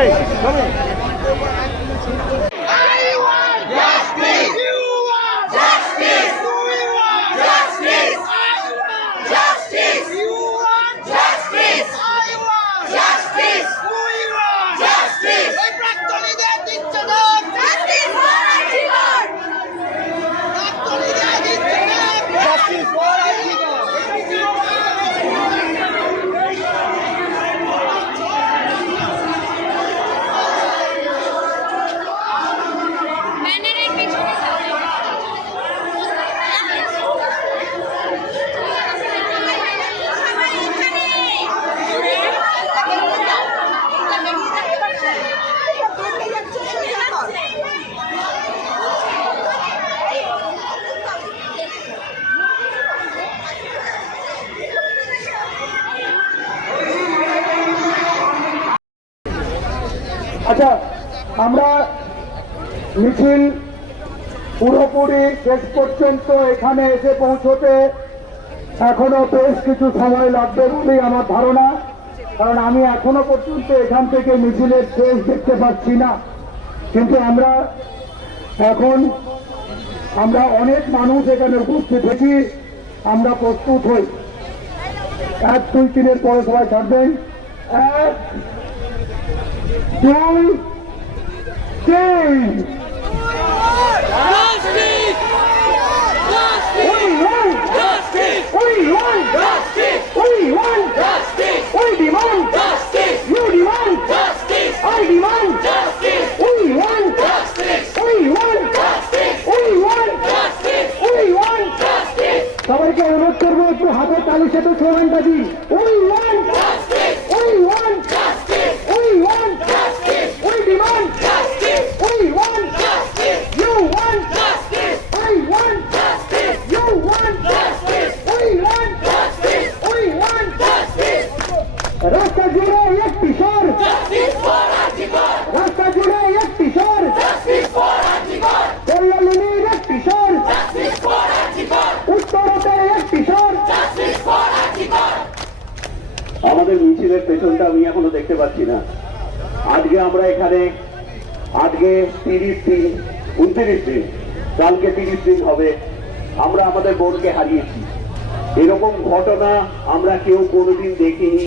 Ei, calma aí. আচ্ছা আমরা মিছিল পুরোপুরি শেষ পর্যন্ত এখানে এসে পৌঁছতে এখনও বেশ কিছু সময় লাগবে বলেই আমার ধারণা। কারণ আমি এখনও পর্যন্ত এখান থেকে মিছিলের শেষ দেখতে পাচ্ছি না। কিন্তু আমরা এখন, আমরা অনেক মানুষ এখানে উপস্থিত হয়েছি। আমরা প্রস্তুত হই। এক, দুই, তিনের পরে সবাই ছাড়বেন এক দুই তিন! সবাইকে অনুরোধ করব একটু হাতের তালির সাথে স্লোগানটা দিন We want আমাদের মিছিলের পেছনটা আমি এখনও দেখতে পাচ্ছি না। আজকে আমরা এখানে, আজকে তিরিশ দিন, উনত্রিশ দিন, কালকে তিরিশ দিন হবে, আমরা আমাদের বোনকে হারিয়েছি। এরকম ঘটনা আমরা কেউ কোনোদিন দেখিনি।